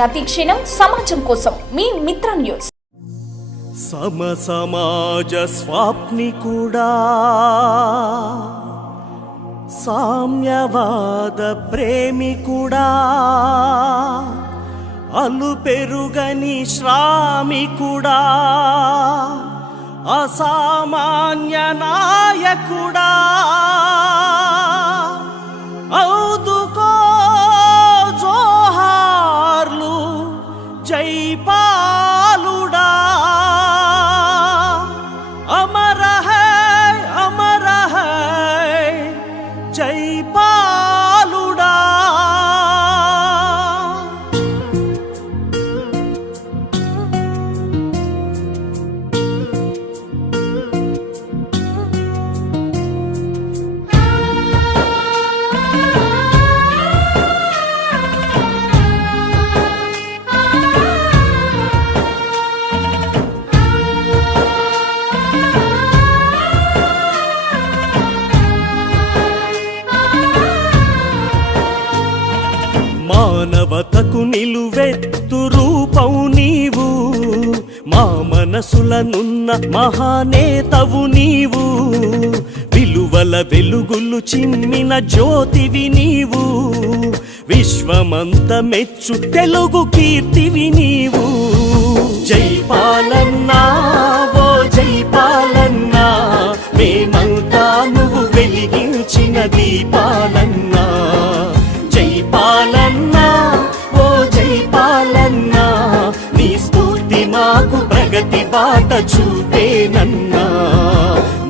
ప్రతి క్షణం సమాజం కోసం మీ మిత్ర న్యూస్. సమాజ స్వాప్నికుడా, సామ్యవాద ప్రేమికుడా, అలు పెరుగని శ్రామికుడా, అసామాన్య నాయకుడా, ఔదుకో జోహార్లు జైపాలుడా, అమర హై జైపాలుడా. మానవతకు నిలువెత్తు రూపం నీవు, మా మనసులనున్న మహానేతవు నీవు, విలువల వెలుగులు చిమ్మిన జ్యోతివి నీవు, విశ్వమంత మెచ్చు తెలుగు కీర్తివి నీవు. జైపాలన్నా ఓ జైపాలన్నా, మేమంతా నువ్వు వెలిగించిన దీపాలన్నా. జైపాలన్నా ఓ జైపాలన్నా, నీ స్ఫూర్తి మాకు ప్రగతి బాట చూపేనన్నా.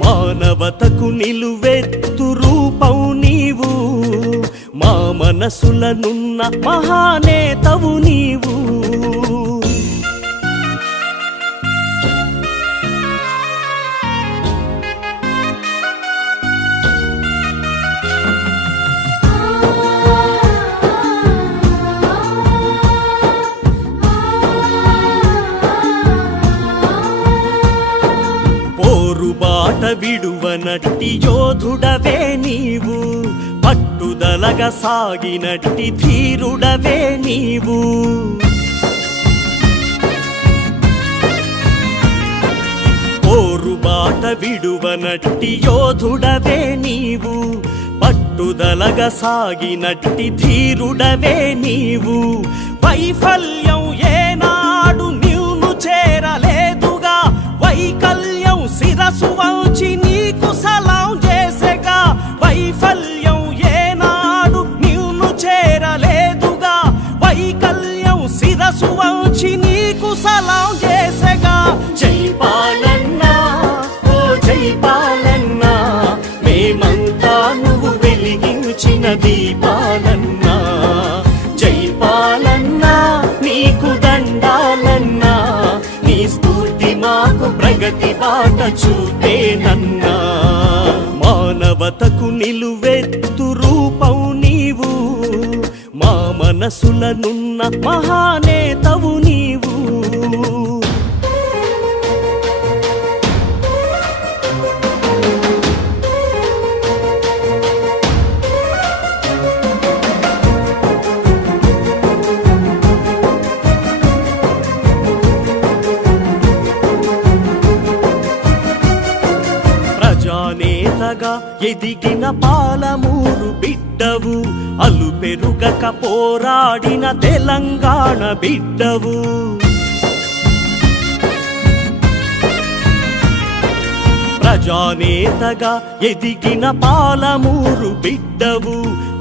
మానవతకు నిలువెత్తు రూపం నీవు, మా మనసులనున్న మహానేతవు నీవు. బాట విడువనట్టి యోధుడవే నీవు, పట్టుదలగా సాగినట్టి ధీరుడవే నీవు. పోరుబాట విడువనట్టి యోధుడవే నీవు, పట్టుదలగా సాగినట్టి ధీరుడవే నీవు. వైఫల్యం ఏనాడు నిన్ను చేరలేదుగా, వైకల్యం శిరసు వంచి నీకు సలాం చేసేగా. వైఫల్యం ఏనాడు నిన్ను చేరలేదుగా, వైకల్యం శిరసు వంచి నీకు సలాం చేసేగా. జైపాలన్నా ఓ జైపాలన్నా, మేమంతా నువ్వు వెలిగించిన దీపాలన్నా. జైపాలన్నా నీకు దండాలన్నా, నీ స్ఫూర్తి మాకు ప్రగతి బాట చూపేనన్నా. మానవతకు నిలువెత్తు రూపం నీవు, మా మనసులనున్న మహానేతవు నీవు. ప్రజానేతగా ఎదిగిన పాలమూరు బిడ్డవు, అలు పెరుగక పోరాడిన తెలంగాణ బిడ్డవు. ప్రజానేతగా ఎదిగిన పాలమూరు బిడ్డవు,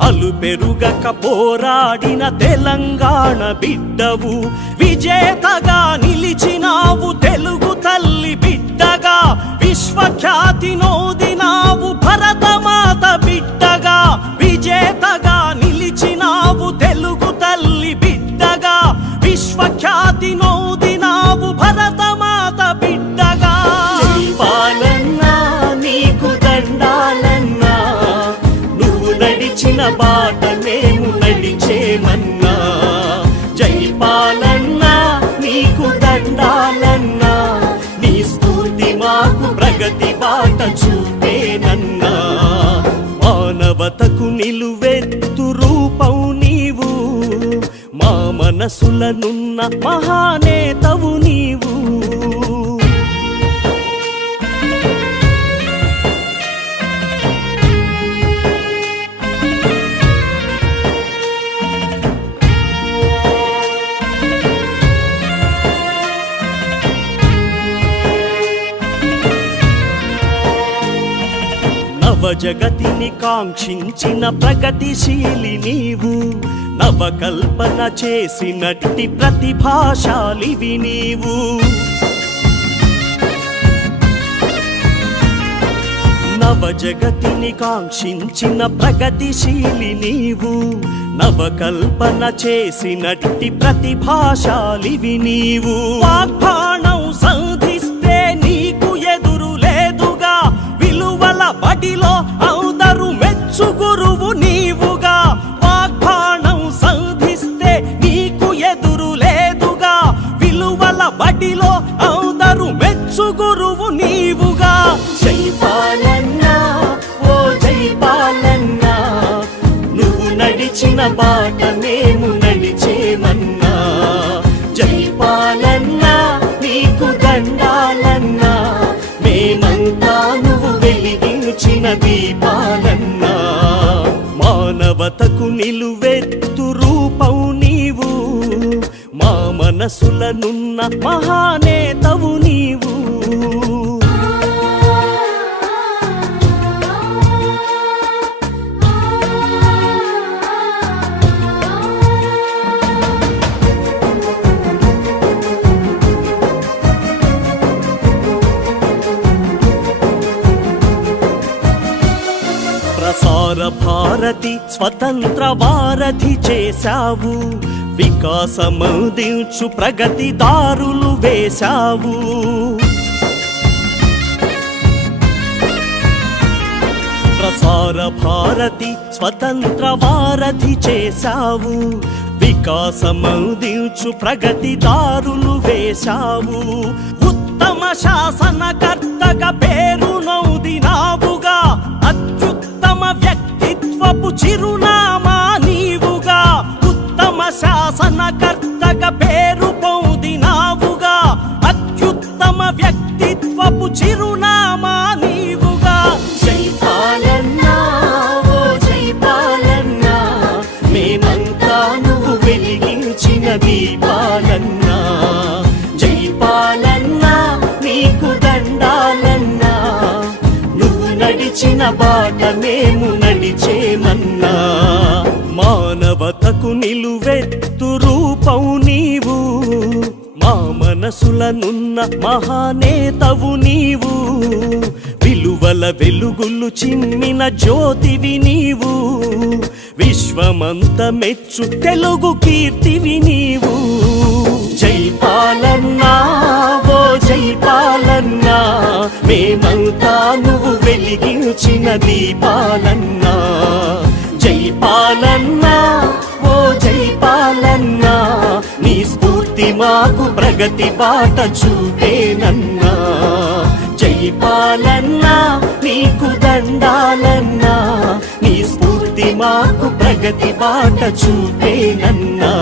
అలు పెరుగక పోరాడిన తెలంగాణ బిడ్డవు. విజేతగా నిలిచినావు తెలుగు తల్లి బిడ్డగా, విశ్వఖ్యాతి నోదినావు భరతమాత బిడ్డగా. విజేతగా నిలిచినావు తెలుగు తల్లి బిడ్డగా, విశ్వఖ్యాతి నోదినావు భరతమాత బిడ్డగా. జైపాలన్నా నీకు దండాలన్నా, నువ్వు నడిచిన బాట మేము నడిచేమన్నా. జైపాలన్నా నీకు దండాలన్నా, నీ స్ఫూర్తి మాకు ప్రగతి బాట చూపేనన్నా. మానవతకు నిలువెత్తు రూపం నీవు, మా మా మనసులనున్న మహానేతవు నీవు. నవజగతిని కాంక్షించిన ప్రగతిశీలి నీవు. నవకల్పన చేసినట్టి ప్రతిభాశాలివి నీవు. నవజగతిని కాంక్షించిన ప్రగతిశీలి నీవు. నవకల్పన చేసినట్టి ప్రతిభాశాలివి నీవు. వాగ్బాణం సంధిస్తే నీకు ఎదురు లేదుగా, విలువల బడిలో అందరూ మెచ్చు గురువు నీవుగా. వాగ్బాణం సంధిస్తే నీకు ఎదురు లేదుగా, విలువల బడిలో అందరూ మెచ్చు గురువు నీవుగా. జైపాలన్నా ఓ జైపాలన్నా, నువ్వు నడిచిన బాట మేము నడిచేమన్నా. జైపాలన్నా నీకు దండాలన్నా, మేమంతా నువ్వు వెలిగించిన దీపాలన్నా. మానవతకు నిలువెత్తు రూపం నీవు. మా మనసులనున్న మహానేతవు నీవు. ప్రసార భారతి స్వతంత్ర వారధి చేశావు. వికాసమందించు ప్రగతి దారులు వేశావు. ప్రసార భారతి స్వతంత్ర వారధి చేశావు. వికాసమందించు ప్రగతి దారులు వేశావు. ఉత్తమ శాసనకర్తగా పేరు నొందినావుగా. అత్యుత్తమ వ్యక్తిత్వపు చిరునామా నీవుగా. ఉత్తమ శాసనకర్తగా పేరు పొందినావుగా. అత్యుత్తమ వ్యక్తిత్వపు చిరునామా నీవుగా. జైపాలన్నా ఓ జైపాలన్నా, మేమంతా నువ్వు వెలిగించిన దీపాలన్నా. జైపాలన్నా నీకు దండాలన్నా, నువ్వు నడిచిన బాట మేము నడిచేమన్నా. మానవతకు నిలువెత్తు రూపం నీవు. మా మనసులనున్న మహానేతవు నీవు. విలువల వెలుగులు చిమ్మిన జ్యోతివి నీవు. విశ్వమంత మెచ్చు తెలుగు కీర్తివి నీవు. జైపాలన్నా ఓ జైపాలన్నా, మేమంతా నువ్వు వెలిగించిన దీపాలన్నా. జైపాలన్నా ఓ జైపాలన్నా, నీ స్ఫూర్తి మాకు ప్రగతి బాట చూపేనన్నా. జైపాలన్నా నీకు దండాలన్నా, నీ స్ఫూర్తి మాకు ప్రగతి బాట చూపేనన్నా.